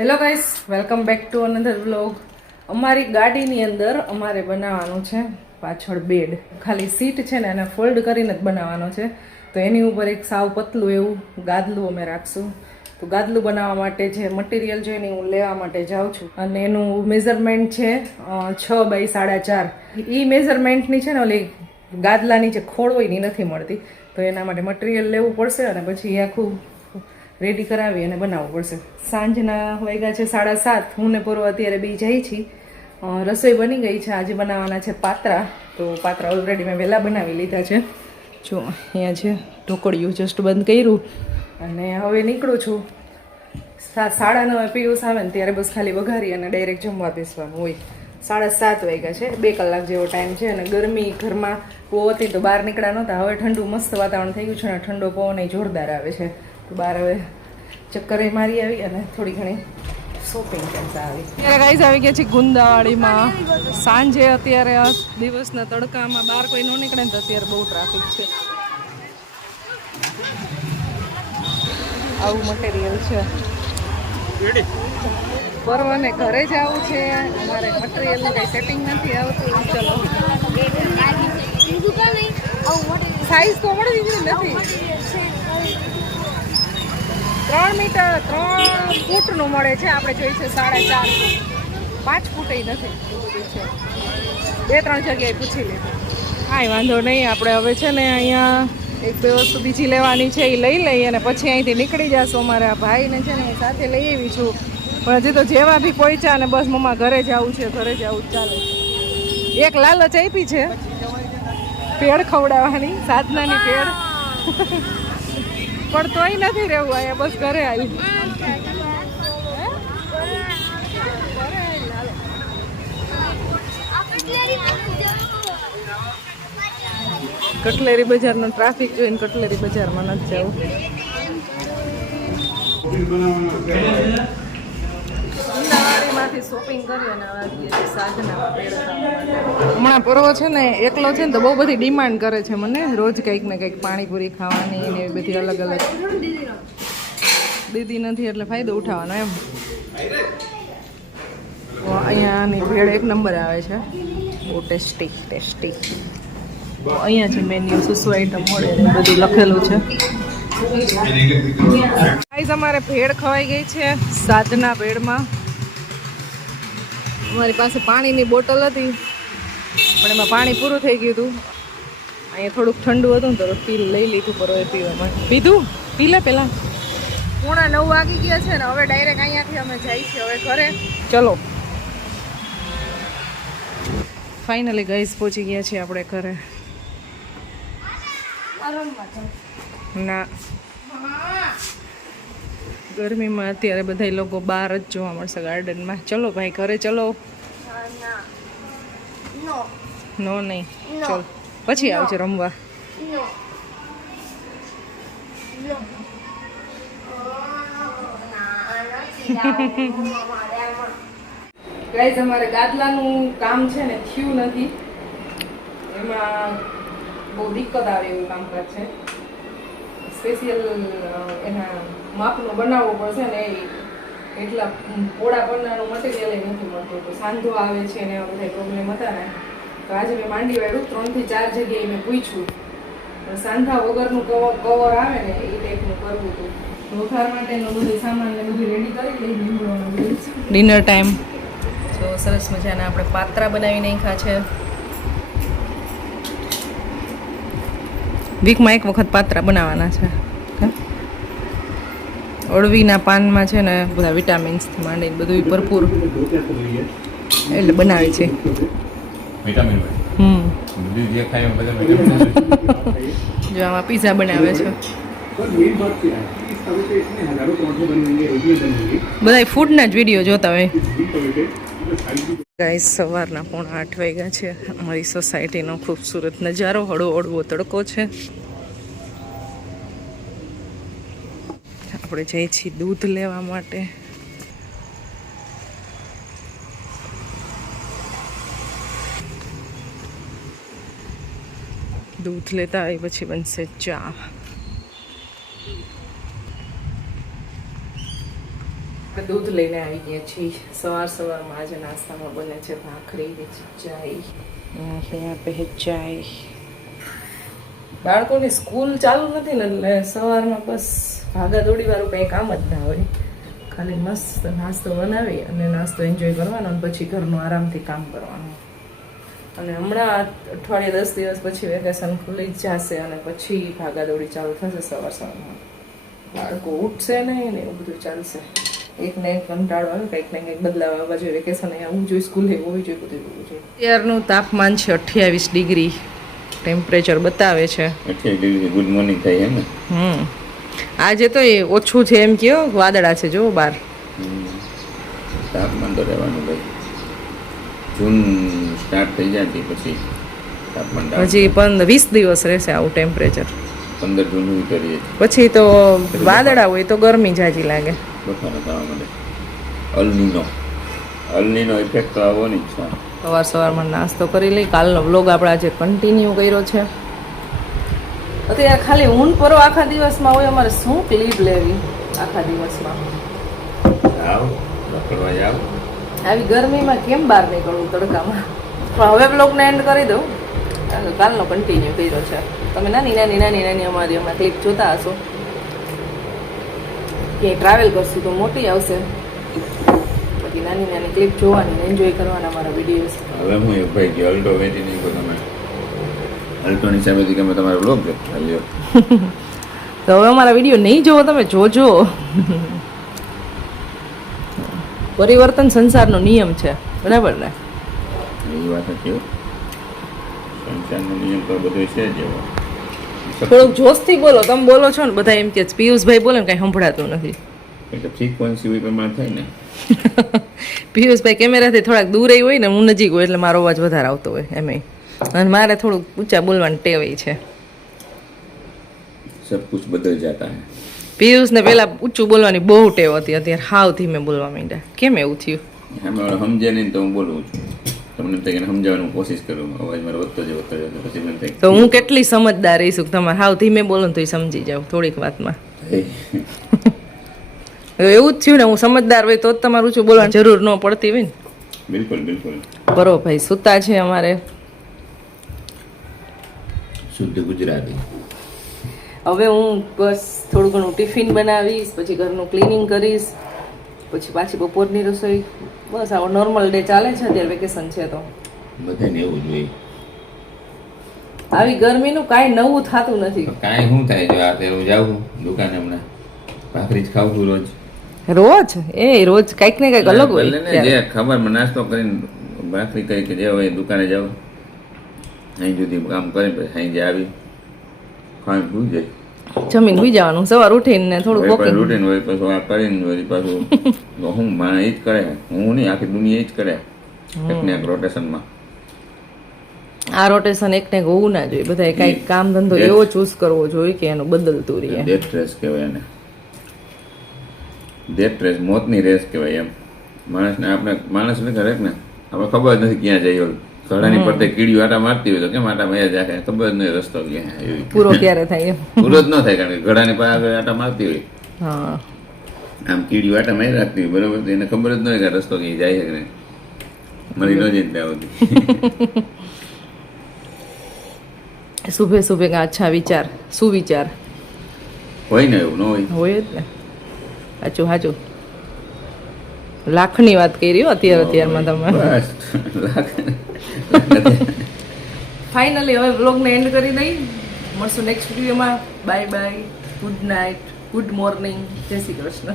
Hello guys, welcome back to another vlog. અમારી ગાડીની અંદર અમારે બનાવવાનું છે પાછળ બેડ. ખાલી સીટ છે ને એને ફોલ્ડ કરીને જ બનાવવાનો છે. તો એની ઉપર એક સાવ પતલું એવું ગાદલું અમે રાખશું. તો ગાદલું બનાવવા માટે જે મટીરિયલ જોઈએ ને હું લેવા માટે જાઉં છું. અને એનું મેઝરમેન્ટ છે 6 બાય 4.5. એ મેઝરમેન્ટની છે ને ઓલી ગાદલાની જે ખોળ હોય એ નથી મળતી. તો એના માટે મટીરિયલ લેવું પડશે અને પછી આખું રેડી કરાવી અને બનાવવું પડશે. સાંજના વાગ્યા છે 7:30. હું ને પૂર્વ અત્યારે બી જઈ છીએ. રસોઈ બની ગઈ છે. આજે બનાવવાના છે પાત્રા. તો પાત્રા ઓલરેડી મેં વહેલા બનાવી લીધા છે. જો અહીંયા છે ઢોકળિયું જસ્ટ બંધ કર્યું અને હવે નીકળું છું. 9:30 પિયુષ આવે ને ત્યારે બસ ખાલી વઘારી અને ડાયરેક્ટ જમવા બેસવાનું હોય. 7:30 વાગ્યા છે. 2 કલાક જેવો ટાઈમ છે અને ગરમી ઘરમાં બહુ હતી તો બહાર નીકળ્યા નહોતા. હવે ઠંડુ મસ્ત વાતાવરણ થઈ ગયું છે અને ઠંડો પવન જોરદાર આવે છે. તો બહાર હવે ચક્કરે મારી આવી અને થોડી ઘણી શોપિંગ કરતા આવી. અત્યારે ગાઈઝ આવી ગયા છે ગુંદાવાડીમાં. સાંજે અત્યારે દિવસના તડકામાં બહાર કોઈ ન નીકળે ને તો અત્યારે બહુ ટ્રાફિક છે. આવું મટીરિયલ છે. પરવાને ઘરે જ આવું છે. અમારે મટીરિયલનું કંઈ સેટિંગ નથી આવતું. ચલો સાઈઝ તો મળી જ નથી. 3 મીટર 3 ફૂટનું મળે છે. આપણે જોઈ છે 4.5. 5 ફૂટ નથી. 2-3 જગ્યાએ પૂછી લીધું. કાંઈ વાંધો નહીં. આપણે હવે છે ને અહીંયા 1-2 વસ્તુ બીજી લેવાની છે એ લઈ લઈએ અને પછી અહીંથી નીકળી જશું. અમારે આ ભાઈને છે ને સાથે લઈ આવી છું. પણ હજી તો જેવા બી પહોંચ્યા ને બસ મમ્મા ઘરે જવું છે, ઘરે જવું ચાલે. એક લાલચ આપી છે પેડ ખવડાવવાની, સાધનાની પેડ. પણ તોય નથી રહેવું અહીંયા, બસ ઘરે આવી. કટલેરી બજારનો ટ્રાફિક જોઈને કટલેરી બજારમાં નથી જવું. અમદાવાદમાંથી શોપિંગ કરી અને સાધના હમણાં પર્વ છે ને એકલો છે ને તો બહુ બધી ડિમાન્ડ કરે છે મને. રોજ કંઈક ને કંઈક પાણીપુરી ખાવાની ને એવી બધી અલગ અલગ. દીદી નથી એટલે ફાયદો ઉઠાવવાનો એમ. અહીંયાની ભેળ એક નંબર આવે છે. બહુ ટેસ્ટી. અહીંયા છે મેન્યુ, શું શું આઈટમ મળે ને બધું લખેલું છે. ગાઈઝ અમારે ભેળ ખવાઈ ગઈ છે સાધના ભેળમાં. અમારી પાસે પાણીની બોટલ હતી પણ એમાં પાણી પૂરું થઈ ગયું હતું. અહીંયા થોડુંક ઠંડુ હતું ને તો પી લઈ લીધું પરોએ પીવામાં. પીધું? પી લે પહેલાં. 9:30 વાગી ગયા છે ને હવે ડાયરેક્ટ અહીંયાથી અમે જઈએ છીએ હવે ઘરે. ચલો ફાઇનલી ગાઈઝ પહોંચી ગયા છીએ આપણે ઘરે. ના, ગરમીમાં અત્યારે બધા લોકો બહાર જ જોવા મળશે ગાર્ડનમાં. ચલો ભાઈ ઘરે ચલો. નો નહીં, ચલ પછી આવજો રમવા. ગાઈઝ અમારે ગાદલાનું કામ છે ને થયું નથી. એમાં બહુ દિક્કત આવે એવું કામકાજ છે. સ્પેશિયલ એના માપનું બનાવવું પડશે ને એટલા પોળા પન્નાનું મટીરિયલ નથી મળતું. તો સાંધો આવે છે ને એવા બધા પ્રોબ્લેમ હતા ને તો આજે મેં માંડી વાળ્યું. 3 થી 4 જગ્યાએ મેં પૂછ્યું. સાંધા વગરનું કવર આવે ને એ ટાઈપનું કરવું હતું. વઘાર માટેનું બધું સામાન ને બધું રેડી કરી લઈ. Dinner time. તો સરસ મજાના આપણે પાત્રા બનાવી નાખ્યા છે. વીકમાં એક વખત પાત્રા બનાવવાના છે. અળવીના પાનમાં છે ને બધા વિટામિન્સથી માંડીને બધું ભરપૂર એટલે બનાવે છે. જો આમાં પીઝા બનાવે છે. બધા ફૂડના જ વિડીયો જોતા હોય. ગાઈસ સવારના 7:45 વાગ્યા છે. અમારી સોસાયટીનો ખૂબસૂરત નજારો. હળવો તડકો છે. આપણે જઈએ છીએ દૂધ લેવા માટે. દૂધ લેતા આવી પછી બનશે ચા. દૂધ લઈને આવી ગયા છીએ. સવારમાં આજે નાસ્તામાં બને છે ભાખરી ચાય. અહીંયા પે ચાય. બાળકોની સ્કૂલ ચાલુ નથી ને એટલે સવારમાં બસ ભાગા દોડી વાળું કંઈ કામ જ ના હોય. ખાલી મસ્ત નાસ્તો બનાવી અને નાસ્તો એન્જોય કરવાનો અને પછી ઘરનું આરામથી કામ કરવાનું. અને હમણાં અઠવાડિયે 10 દિવસ પછી વેકેશન ખુલી જ જશે અને પછી ભાગા દોડી ચાલુ થશે સવારમાં. બાળકો ઉઠશે નહીં ને એવું બધું ચાલશે. એક ને એક કંટાળો આવે, કંઈક ને કંઈક બદલાવ આવવા જોઈએ. વેકેશન આવવું જોઈએ, સ્કૂલે હોવી જોઈએ, બધું હોવું જોઈએ. અત્યારનું તાપમાન છે 28 ડિગ્રી ટેમ્પરેચર બતાવે છે. 28 ડિગ્રી ગુડ મોર્નિંગ થાય એમ ને. આજે તો એ ઓછું છે એમ કયો, વાદળા છે જો બહાર. તાપમાન તો રહેવાનું ભાઈ. જૂન સ્ટાર્ટ થઈ જાય પછી તાપમાન હજી 20 દિવસ રહેશે આવું ટેમ્પરેચર. 15 જૂન સુધી કરીએ પછી તો વાદળા હોય તો ગરમી જાજી લાગે. બફારો થવા માંડે. અલનીનો ઇફેક્ટ તો આવવાની જ છે. સવારમાં નાસ્તો કરી લઈ. કાલનો વ્લોગ આપણે આજે કન્ટિન્યુ કર્યો છે. અત્યારે ખાલી ઊન પરો આખા દિવસમાં હોય. અમારે શું ક્લિપ લેવી આખા દિવસમાં? આવી ગરમીમાં કેમ બહાર નીકળવું તડકામાં? પણ હવે બ્લોગને એન્ડ કરી દઉં. કાલનો કન્ટિન્યુ કર્યો છે. તમે નાની અમારી હમણાં ક્લિપ જોતા હશો. ક્યાંય ટ્રાવેલ કરશું તો મોટી આવશે. પછી નાની ક્લિપ જોવાની, એન્જોય કરવાના અમારા વિડીયોઝ. હવે હું એક ભાઈ કે અલ્ટો વેચી નહીં તો તમે અલ્ટોની સામેથી તમે તમારો બ્લોગ જોતા લ્યો. તો હવે અમારા વિડીયો નહીં જોવો તમે જોજો. પરિવર્તન સંસારનો નિયમ છે, બરાબર ને? એ વાત કેવું સંસારનો નિયમ તો બધો છે જ એવો. થોડુંક જોશથી બોલો. તમે બોલો છો ને બધા એમ કે પિયુષભાઈ બોલે ને કઈ સંભળાતું નથી. એટલે ફ્રીક્વન્સી હોય પ્રમાણે થાય ને. પિયુષભાઈ કેમેરાથી થોડાક દૂર હોય ને, હું નજીક હોય એટલે મારો અવાજ વધારે આવતો હોય એમ. અને મારે થોડુંક ઊંચા બોલવાની ટેવ છે. સબ કુછ બદલ જાતા હે. પિયુષને પેલા ઊંચું બોલવાની બહુ ટેવ હતી, અત્યારે હાવ ધીમે બોલવા માંડ્યા. કેમ એવું થયું? સમજે નહીં તો હું બોલું છું. તમને થાય સમજાવવાની કોશિશ કરું, અવાજ મારો વધતો જાય પછી મને થાય તો હું કેટલી સમજદાર રહીશું કે તમારે હાવ ધીમે બોલો ને તો સમજી જાવ થોડીક વાતમાં. એવું જ થયું ને, હું સમજદાર હોય તો જ તમારું ઊંચું બોલવાની જરૂર ન પડતી હોય ને. બિલકુલ. બરો ભાઈ સુતા છે અમારે. શુદ્ધ ગુજરાતી. હવે હું બસ થોડું ઘણું ટિફિન બનાવીશ, પછી ઘરનું ક્લિનિંગ કરીશ, પછી પાછી બપોરની રસોઈ. બસ આવો નોર્મલ ડે ચાલે છે. અત્યારે વેકેશન છે તો બધાને એવું જ હોય. આવી ગરમીનું કાંઈ નવું થતું નથી. કાંઈ શું થાય? જો આ હું જાઉં દુકાને હમણાં ભાખરી જ ખાઉં છું રોજ. રોજ કંઈક ને કંઈક અલગ હોય. જે ખબર મને નાસ્તો કરીને ભાખરી કરી કે જે હોય દુકાને જાઉં, અહીં સુધી કામ કરીને પછી અહીં જે આવી ખાઈ ભૂલ જાય. જમીન સુઈ જવાનું, સવાર ઉઠીને થોડું વોકિંગ રૂટીન હોય, પછી આ કરીને વળી પાછું હું માણસ એ જ કરે. હું નહીં, આખી દુનિયા એ જ કરે એક ને એક રોટેશનમાં. આ રોટેશન એક ને એક હોવું ના જોઈએ. બધા કઈક કામ ધંધો એવો ચૂઝ કરવો જોઈએ કે એનું બદલતું રહે. ડેથ રેસ કહેવાય એને. ડેથ રેસ, મોતની રેસ કહેવાય એમ. માણસને નથી ખરેક ને આપણે ખબર જ નથી ક્યાં જઈએ. ઘડાની પડતે કીડીઓ આટા મારતી હોય તો કેમ આટા માર્યા જાય, ખબર જ નહીં રસ્તો ક્યાં પૂરો ક્યારે થાય. પૂરો જ ન થાય, કારણ કે ઘડાની પાસે આટા મારતી હોય. આમ કીડીઓ આટા મારી રાખતી હોય, બરોબર. એને ખબર જ ન હોય કે રસ્તો ક્યાં જાય છે કે નહીં. મરી ન જાય ત્યાં સુધી. સુબે કા અચ્છા વિચાર, સુવિચાર હોય ને, એવું ન હોય જ ને. સાચું. લાખની વાત કરી અત્યારમાં તમે. ફાઇનલી હવે વ્લોગને એન્ડ કરી દઈ. મળશું નેક્સ્ટ વિડીયોમાં. Bye, good night, good morning, જય શ્રી કૃષ્ણ.